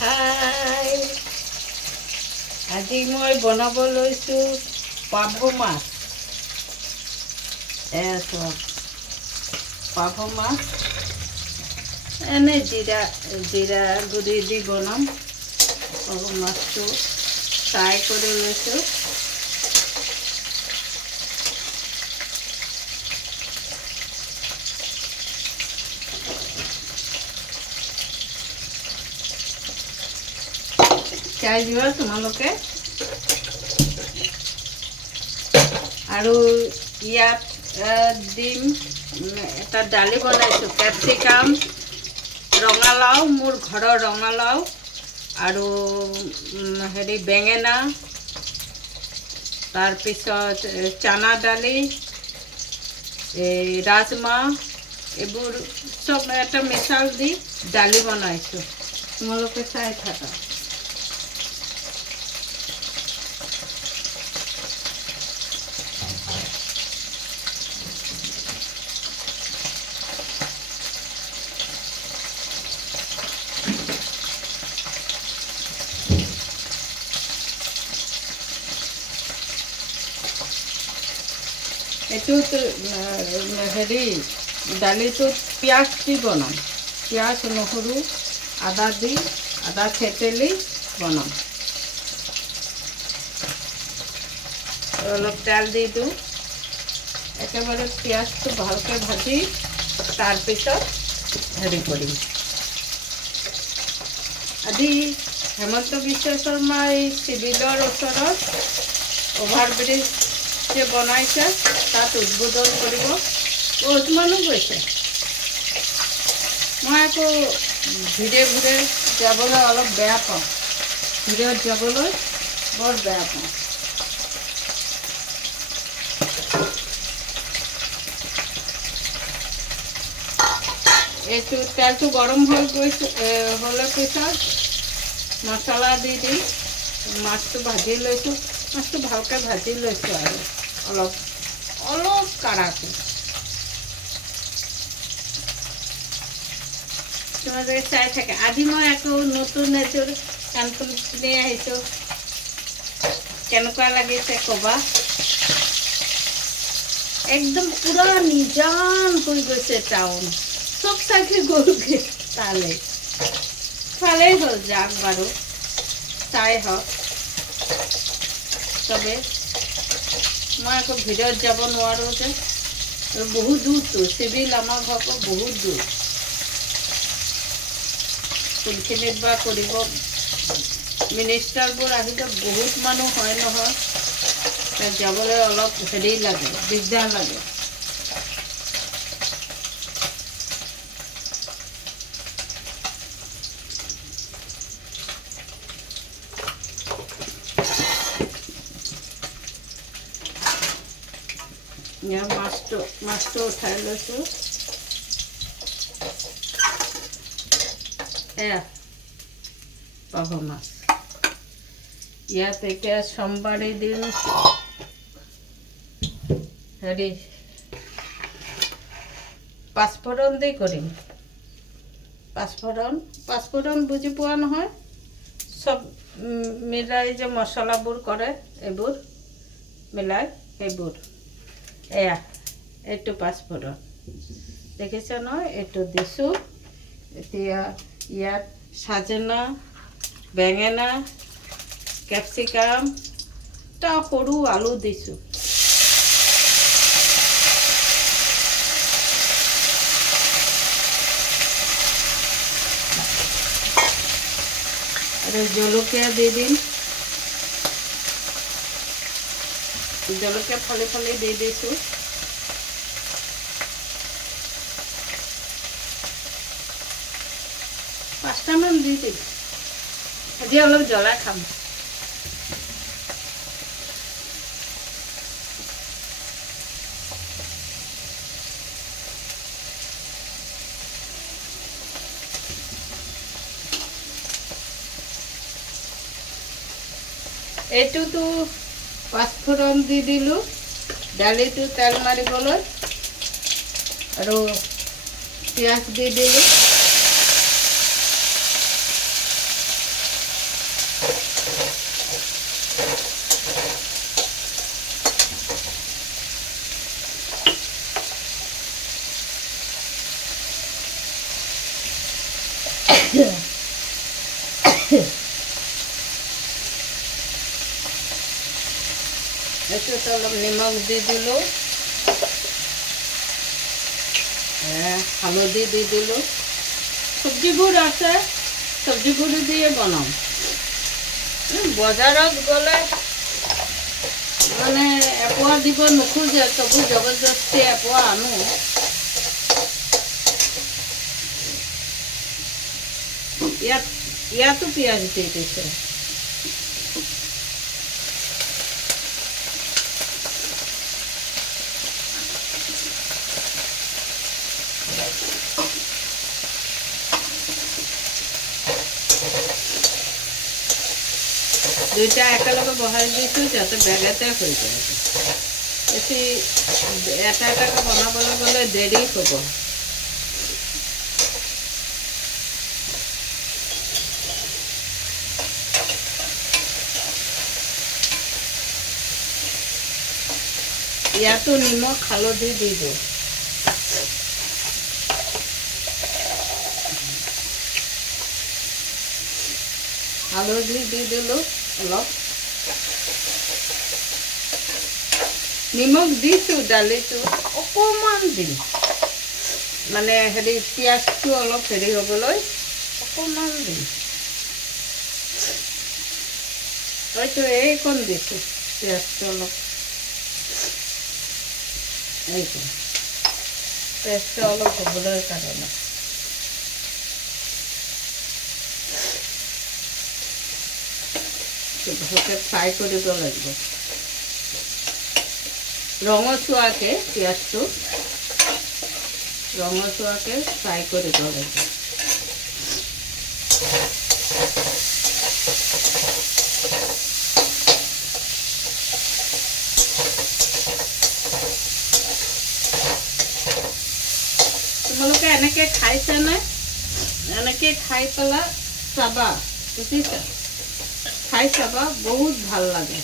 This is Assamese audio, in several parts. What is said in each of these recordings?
হাই, আজি মই বনাব লৈছোঁ পাভ মাছ। চব পাভ মাছ এনে জিৰা গুড়ি দি বনাম। পাভ মাছটো ফ্ৰাই কৰি লৈছোঁ। চাই দিবা তোমালোকে। আৰু ইয়াত দিম এটা দালি বনাইছোঁ, কেপচিকাম, ৰঙালাও, মোৰ ঘৰৰ ৰঙালাও আৰু বেঙেনা, তাৰপিছত চানা দালি, ৰাজমাহ, এইবোৰ চব এটা মিছাল দি দালি বনাইছোঁ। তোমালোকে চাই থাকা। এইটোত দালিটোত পিঁয়াজ দি বনাম। পিঁয়াজ, নহৰু, আদা দি আদা থেতেলি বনাম। অলপ তেল দি দিওঁ। একেবাৰে পিঁয়াজটো ভালকৈ ভাজি তাৰপিছত কৰিম। আজি হেমন্ত বিশ্ব শৰ্মা এই চিভিলৰ ওচৰত অভাৰব্ৰিজ যে বনাইছে তাত উদ্বোধন কৰিব বহুত মানুহ গৈছে। মই আকৌ ভিৰে যাবলৈ অলপ বেয়া পাওঁ। ভিৰত যাবলৈ বৰ বেয়া পাওঁ। এইটো তেলটো গৰম হৈ হ'লে পিছত মছলা দি মাছটো ভাজি লৈছোঁ। মাছটো ভালকৈ ভাজি লৈছোঁ আৰু অলপ কাঢ়াকৈ। তোমালোকে চাই থাকে। আজি মই আকৌ নতুন এযোৰ কাণফুল কিনি আহিছোঁ। কেনেকুৱা লাগিছে ক'বা। একদম পুৰা নিজান হৈ গৈছে টাউন। চব চাইকে গ'লগে তালে। ভালেই হ'ল, যাক বাৰু চাই হওক চবে। মই আকৌ ভিৰত যাব নোৱাৰোঁ যে, বহুত দূৰটো চিভিল আমাৰ ঘৰৰ পৰা বহুত দূৰ। কোনখিনিত বা কৰিব। মিনিষ্টাৰবোৰ আহিলে বহুত মানুহ হয় নহয়, তাত যাবলৈ অলপ লাগে, দিগদাৰ লাগে। মাছটো উঠাই লৈছোঁ। এয়া পাভ মাছ। ইয়াত এতিয়া সোমবাৰে দিন পাঁচফোৰণ দি কৰিম। পাঁচফোৰণ বুজি পোৱা নহয়? চব মিলাই যে মছলাবোৰ কৰে, এইবোৰ মিলাই সেইবোৰ। এইটো পাঁচফোৰণ দেখিছে নহয়? এইটো দিছোঁ। এতিয়া ইয়াত সাজনা, বেঙেনা, কেপচিকাম, এটা সৰু আলু দিছোঁ। আৰু জলকীয়া দি দিম। জলকীয়া ফালি দি দিছোঁ। পাঁচটামান দি দিম। আজি অলপ জ্বলা খাম। এইটোতো পাঁচফোৰণ দি দিলোঁ দালিটো তেল মাৰিবলৈ, আৰু পিঁয়াজ দি দিলোঁ। এইটোত অলপ নিমখ দি দিলোঁ, হালধি দি দিলোঁ। চব্জিবোৰ আছে, চব্জিবোৰ দিয়ে বনাম। বজাৰত গ'লে মানে এপোৱা দিব নোখোজে, তবু জবৰদস্তি এপোৱা আনো। ইয়াতো পিঁয়াজ দি দিছে। দুইটা একেলগে বহাই দিছোঁ যাতে বেগেতে হৈ যায়। বেছি এটা এটাকৈ বনাবলৈ গ'লে দেৰি হ'ব। ইয়াতো নিমখ হালধি দি দিওঁ। হালধি দি দিলোঁ অলপ, নিমখ দিছোঁ দালিটো অকণমান দিম, মানে হেৰি পিঁয়াজটো অলপ হেৰি হ'বলৈ অকণমান দিম। হয়তো এইকণ দিছোঁ পিঁয়াজটো অলপ, এইকণ পিঁয়াজটো অলপ হ'বলৈ কাৰণে। ভালকৈ ফ্ৰাই কৰিব লাগিব, ৰঙচুৱাকৈ পিঁয়াজটো ৰঙচুৱাকৈ ফ্ৰাই কৰিব লাগিব। তোমালোকে এনেকৈ খাইছানে? এনেকৈ খাই পেলাই চাবা, বুজিছা? খাই চাবা, বহুত ভাল লাগে।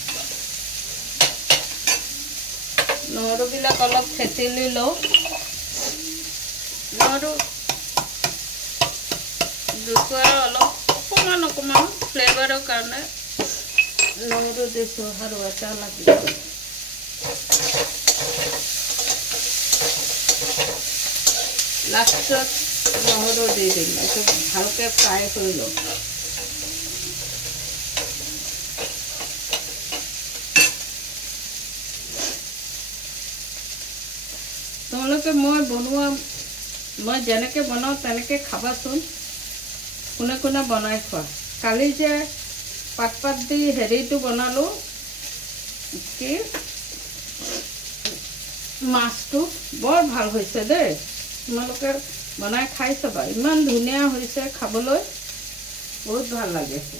নহৰুবিলাক অলপ থেতেলি লওঁ। নহৰু জুইকুৰা অলপ অকণমান ফ্লেভাৰৰ কাৰণে নহৰু দিছোঁ আৰু এটা লাগিব। লাষ্টত নহৰু দি দিম, এইটো ভালকৈ ফ্ৰাই হৈ লওঁ। তোমালোকে মই যেনেকৈ বনাওঁ তেনেকৈ খাবাচোন, কোনে কোনে বনাই খোৱা। কালি যে পাত দি হেৰিটো বনালোঁ, কি মাছটো বৰ ভাল হৈছে দেই। তোমালোকে বনাই খাই চাবা, ইমান ধুনীয়া হৈছে খাবলৈ, বহুত ভাল লাগিছে।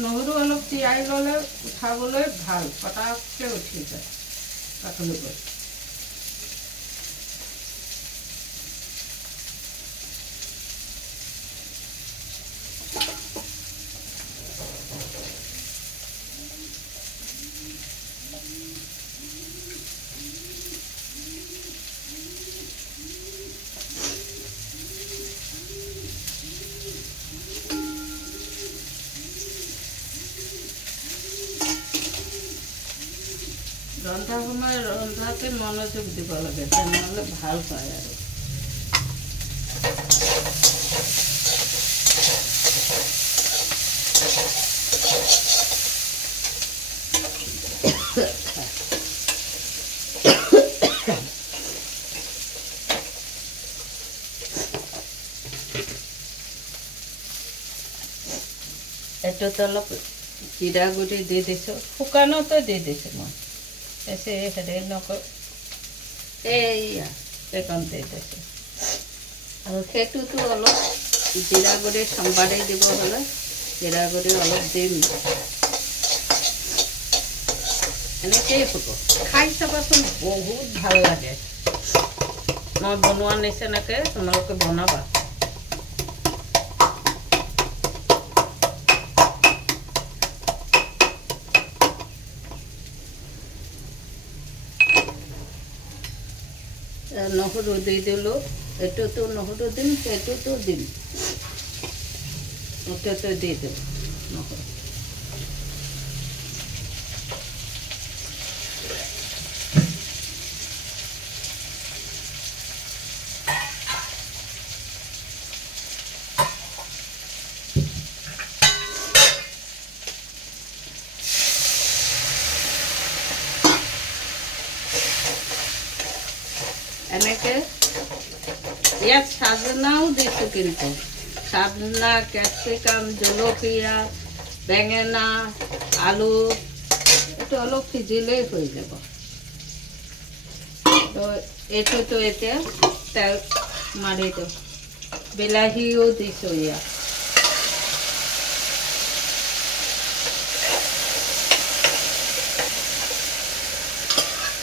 নহৰু অলপ তিয়াই ল'লে উঠাবলৈ ভাল, পটাককৈ উঠি যায় পাতলিকৈ। ৰন্ধা সময় ৰন্ধাতে মনোযোগ দিব লাগে, তেনেহ'লে ভাল হয় আৰু। এইটোত অলপ জিৰা গুড়ি দি দিছোঁ, শুকানতো দি দিছোঁ মই, বেছি হেৰি নকৰোঁ। এইয়া এইকণ দি দিছোঁ। আৰু সেইটোতো অলপ জিৰা গুড়ি চম্বাৰি দিব হ'লে জিৰা গুড়ি অলপ দিম। এনেকেই হ'ব, খাই চাবাচোন, বহুত ভাল লাগে। মই বনোৱা নিচিনাকৈ তোমালোকে বনাবা। নহৰু দি দিলোঁ, এইটোতো নহৰু দিম, সেইটোতো দিম, ওটাতে দি দেব নহৰু। এনেকে ইয়াত সাজনাও দিছোঁ কিন্তু সাজনা, ক্যাপসিকাম, জলকীয়া, বেঙেনা, আলু এইটো অলপ সিজিলেই হৈ যাব। তো এইটোতো এতিয়া তেল মাৰি দিওঁ। বিলাহীও দিছোঁ ইয়াত।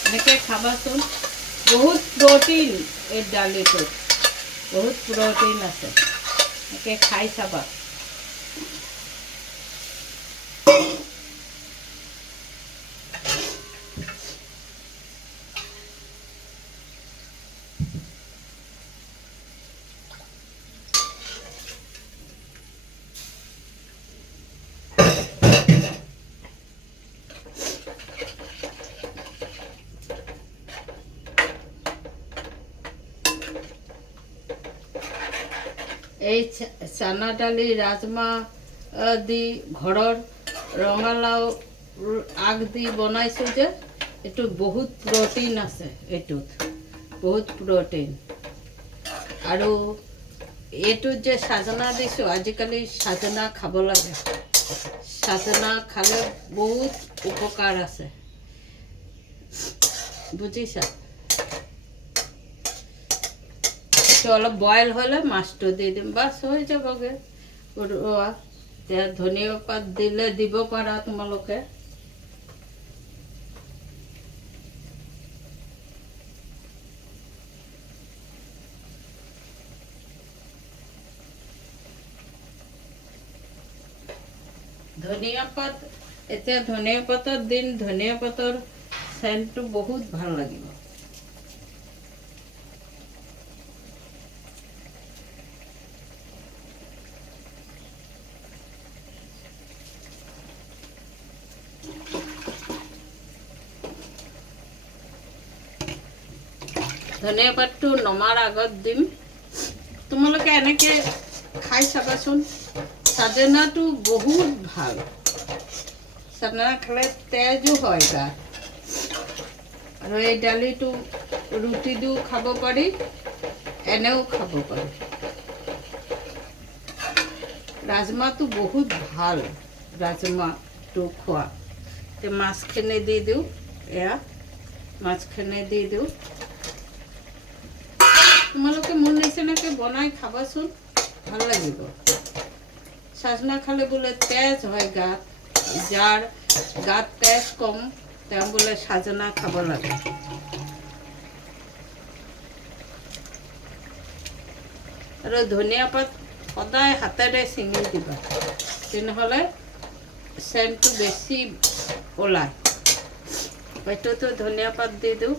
এনেকৈ খাবাচোন, বহুত প্ৰটিন এই দালিটোত, বহুত প্ৰটিন আছে, এনেকৈ খাই চাবা। এই চানা দালি, ৰাজমাহ দি ঘৰৰ ৰঙালাও আগ দি বনাইছোঁ যে, এইটো বহুত প্ৰটিন আছে, এইটোত বহুত প্ৰটিন। আৰু এইটোত যে সাজনা দিছোঁ, আজিকালি সাজনা খাব লাগে, সাজনা খালে বহুত উপকাৰ আছে, বুজিছা। অলপ বইল হ'লে মাছটো দি দিম, বাছ হৈ যাবগৈ। এতিয়া ধনিয়া পাত দিলে দিব পাৰা তোমালোকে। ধনিয়া পাত, এতিয়া ধনিয়া পাতৰ দিন, ধনিয়া পাতৰ চেণ্টটো বহুত ভাল লাগিব। ধনিয়া পাতটো নমাৰ আগত দিম। তোমালোকে এনেকৈ খাই চাবাচোন, সাজনাটো বহুত ভাল। সাজনা খালে তেজো হয় গাত। আৰু এই দালিটো ৰুটি দিও খাব পাৰি, এনেও খাব পাৰি। ৰাজমাহটো বহুত ভাল, ৰাজমাহটো খোৱা। এতিয়া মাছখিনি দি দিওঁ, এয়া মাছখিনি দি দিওঁ। তোমালোকে মোৰ নিচিনাকৈ বনাই খাবাচোন, ভাল লাগিব। সাজনা খালে বোলে তেজ হয় গাত, যাৰ গাত তেজ কম তেওঁ বোলে সাজনা খাব লাগে। আৰু ধনিয়া পাত সদায় হাতেৰে ছিঙি দিবা, তেনেহ'লে চেণ্টটো বেছি ওলায়। এইটোতো ধনিয়া পাত দি দিওঁ।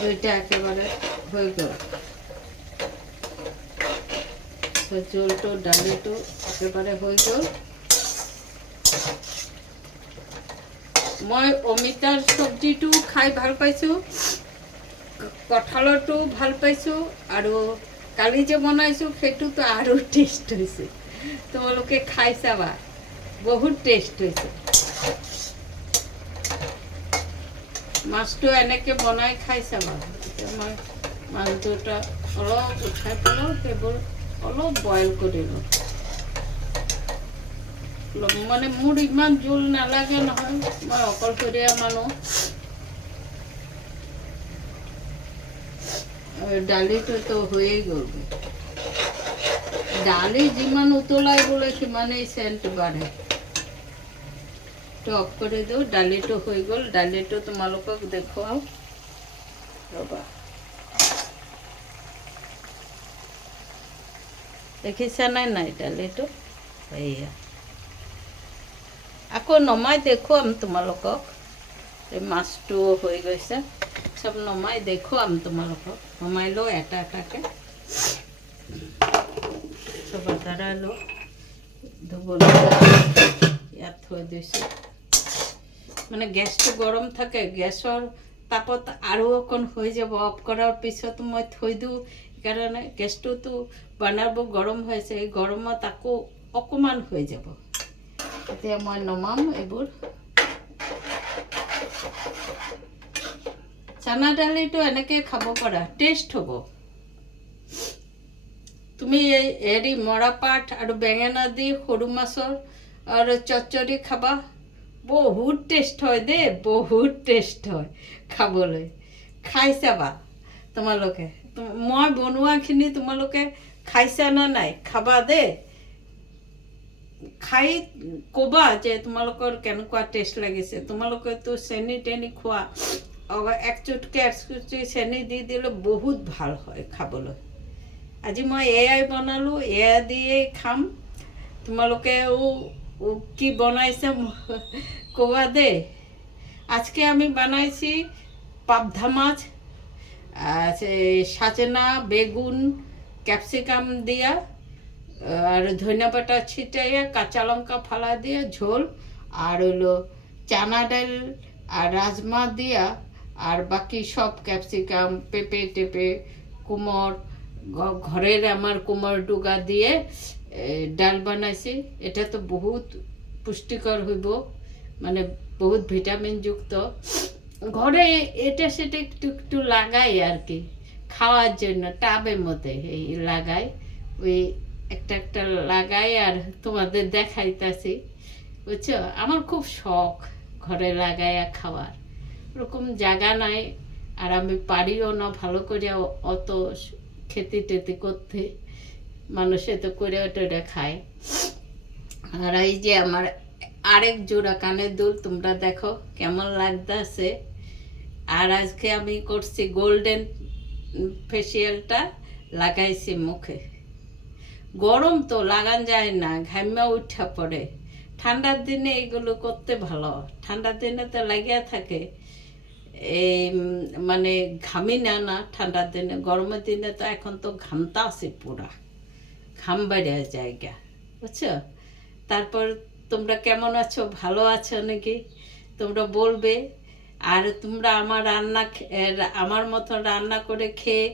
দুইটা একেবাৰে হৈ গ'ল। জোলটো, দালিটো একেবাৰে হৈ গ'ল। মই অমিতাৰ চব্জিটো খাই ভাল পাইছোঁ, কঁঠালৰটো ভাল পাইছোঁ, আৰু কালি যে বনাইছোঁ সেইটোতো আৰু টেষ্ট হৈছে। তোমালোকে খাই চাবা, বহুত টেষ্ট হৈছে। মাছটো এনেকৈ বনাই খাই চাবা। এতিয়া মই মাছ দুটা অলপ উঠাই পেলাওঁ, সেইবোৰ অলপ বইল কৰি লওঁ। মানে মোৰ ইমান জোল নালাগে নহয়, মই অকলশৰীয়া মানুহ। দালিটোতো হৈয়ে গ'ল। দালি যিমান উতলাই বোলে সিমানেই চেণ্ট বাঢ়ে। তো অফ কৰি দিওঁ, দালিটো হৈ গ'ল। দালিটো তোমালোকক দেখুৱাওঁ, ৰ'বা। দেখিছানে নাই দালিটো? এয়া আকৌ নমাই দেখুৱাম তোমালোকক। এই মাছটো হৈ গৈছে, চব নমাই দেখুৱাম তোমালোকক। নমাই লওঁ এটা এটাকৈ, চব আঁতৰাই লওঁ। ধুবলৈ ইয়াত থৈ দিছোঁ। মানে গেছটো গৰম থাকে, গেছৰ তাপত আৰু অকণ হৈ যাব। অফ কৰাৰ পিছত মই থৈ দিওঁ, সেইকাৰণে গেছটোতো বনাব গৰম হৈছে, এই গৰমত আকৌ অকণমান হৈ যাব। এতিয়া মই নমাম এইবোৰ। চানা দালিটো এনেকৈ খাব পাৰা, টেষ্ট হ'ব। তুমি এই হেৰি মৰাপাট আৰু বেঙেনা দি সৰু মাছৰ আৰু চচ্চড়ি খাবা, বহুত টেষ্ট হয় দেই, বহুত টেষ্ট হয় খাবলৈ। খাই চাবা তোমালোকে। মই বনোৱাখিনি তোমালোকে খাইছা নে নাই, খাবা দেই। খাই ক'বা যে তোমালোকৰ কেনেকুৱা টেষ্ট লাগিছে। তোমালোকেতো চেনি টেনি খোৱা, এক চুটকি চেনি দি দিলে বহুত ভাল হয় খাবলৈ। আজি মই এয়াই বনালোঁ, এয়া দিয়েই খাম। তোমালোকেও কি বনাইছে ক'বা দেই। আজকে আমি বানাইছি পাবদা মাছ, সাজনা, বেগুন, ক্যাপসিকাম দিয়া আর ধনিয়া পাতা ছিটাইয়া কাঁচা লঙ্কা ফালা দিয়ে ঝোল, আর হলো চানা ডাল আর রাজমা দিয়া, আর বাকি সব ক্যাপসিকাম, পেঁপে টেপে, কুমড়, ঘরের আমার কুমড় ডুগা দিয়ে ডাল বানাইছি। এটা তো বহুত পুষ্টিকর হইব, মানে বহুত ভিটামিনযুক্ত। ঘরে এটা সেটা একটু একটু লাগাই আর কি, খাওয়ার জন্য টাবের মধ্যে এই লাগাই, ওই একটা একটা লাগাই আর তোমাদের দেখাইতাছি, বুঝছো। আমার খুব শখ ঘরে লাগাইয়া খাওয়ার, ওরকম জায়গা নাই, আর আমি পারিও না ভালো করে অত খেতে টেতে করতে। মানুষে তো করে টোরে খায়। আর এই যে আমার আরেক জোড়া কানের দুল, তোমরা দেখো কেমন লাগতেছে। আর আজকে আমি করছি গোল্ডেন ফেসিয়ালটা, লাগাইছি মুখে। গরম তো লাগান যায় না, ঘামা উঠা পড়ে। ঠান্ডার দিনে এগুলো করতে ভালো, ঠান্ডার দিনে তো লাগিয়া থাকে। এই মানে ঘামি না না ঠান্ডার দিনে, গরমের দিনে তো এখন তো ঘামতা আছে পুরা, ঘাম বেড়ে জায়গা, বুঝছো। তারপর তোমরা কেমন আছো, ভালো আছো নাকি তোমরা বলবে। আর তোমরা আমার রান্না, আমার মতো রান্না করে খেয়ে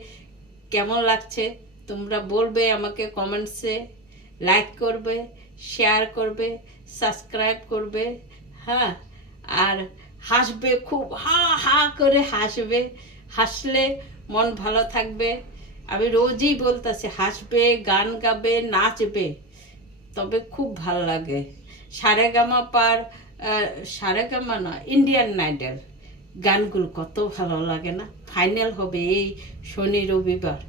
কেমন লাগছে তোমরা বলবে আমাকে কমেন্টসে। লাইক করবে, শেয়ার করবে, সাবস্ক্রাইব করবে, হ্যাঁ। আর হাসবে খুব, হা হা করে হাসবে, হাসলে মন ভালো থাকবে। আমি রোজই বলতেছি হাসবে, গান গাবে, নাচবে, তবে খুব ভালো লাগে। সারেগামা পার, সারেগামা না, ইন্ডিয়ান আইডল গানগুলো কত ভালো লাগে না। ফাইনাল হবে এই শনি রবিবার,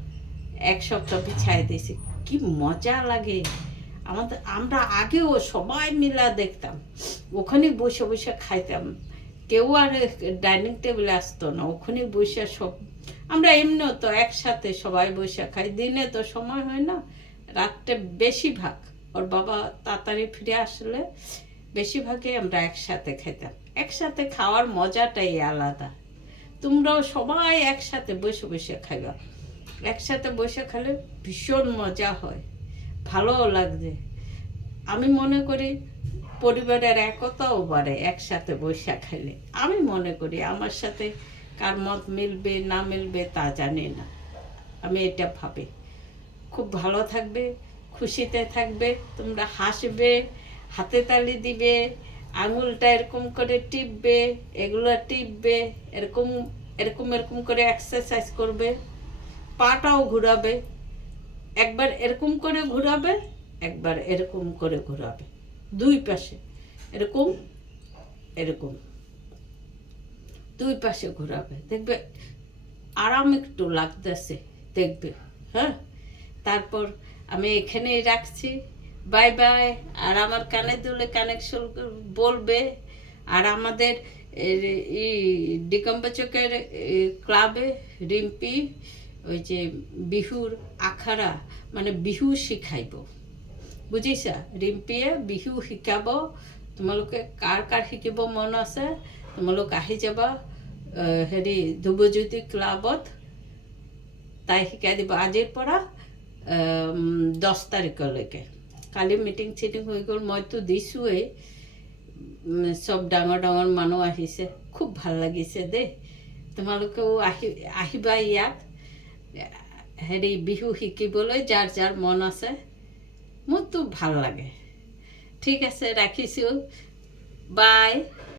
এক সপ্তাহ পিছাই দিয়েছি, কি মজা লাগে আমাদের। আমরা আগেও সবাই মিলা দেখতাম, ওখানে বসে বসে খাইতাম, কেউ আর ডাইনিং টেবিলে আসতো না, ওখানে বসে সব আমরা এমনিও তো একসাথে সবাই বসে খাই। দিনে তো সময় হয় না, রাত্রে বেশিরভাগ ওর বাবা তাড়াতাড়ি ফিরে আসলে বেশিরভাগই আমরা একসাথে খেতাম। একসাথে খাওয়ার মজাটাই আলাদা। তোমরাও সবাই একসাথে বসে বসে খাইবা, একসাথে বসে খেলে ভীষণ মজা হয়, ভালোও লাগছে। আমি মনে করি পরিবারের একতাও বাড়ে একসাথে বসে খেলে। আমি মনে করি, আমার সাথে কার মত মিলবে না মিলবে তা জানি না, আমি এটা ভাবি। খুব ভালো থাকবে, খুশিতে থাকবে, তোমরা হাসবে, হাতে তালি দিবে, আঙুলটা এরকম করে টিপবে, এগুলো টিপবে, এরকম এরকম এরকম করে এক্সারসাইজ করবে, পাটাও ঘুরাবে, একবার এরকম করে ঘুরাবে, একবার এরকম করে ঘুরাবে, দুই পাশে এরকম এরকম দুই পাশে ঘুরাবে, দেখবে আরাম একটু লাগতেছে, দেখবে, হ্যাঁ। তারপর আমি এখানেই রাখছি, বাই বাই। আর আমার কানে দুলে কানেকশন বলবে। আর আমাদের ডিকম্পচকের ক্লাবে রিম্পি ওই যে বিহুর আখাড়া, মানে বিহু শিখাইব, বুঝিছা। রিম্পিয়ে বিহু শিকাব, তোমালোকে কাৰ কাৰ শিকিব মন আছে তোমালোক আহি যাবা হেৰি ধ্ৰুৱজ্যোতি ক্লাবত তাই শিকাই দিব আজিৰ পৰা 10 তাৰিখলৈকে কালি মিটিং চিটিং হৈ গ'ল মইতো দিছোঁৱেই সব ডাঙৰ ডাঙৰ মানুহ আহিছে খুব ভাল লাগিছে দেই তোমালোকেও আহিবা ইয়াত হেৰি বিহু শিকিবলৈ যাৰ যাৰ মন আছে মোৰতো ভাল লাগে ঠিক আছে ৰাখিছোঁ বাই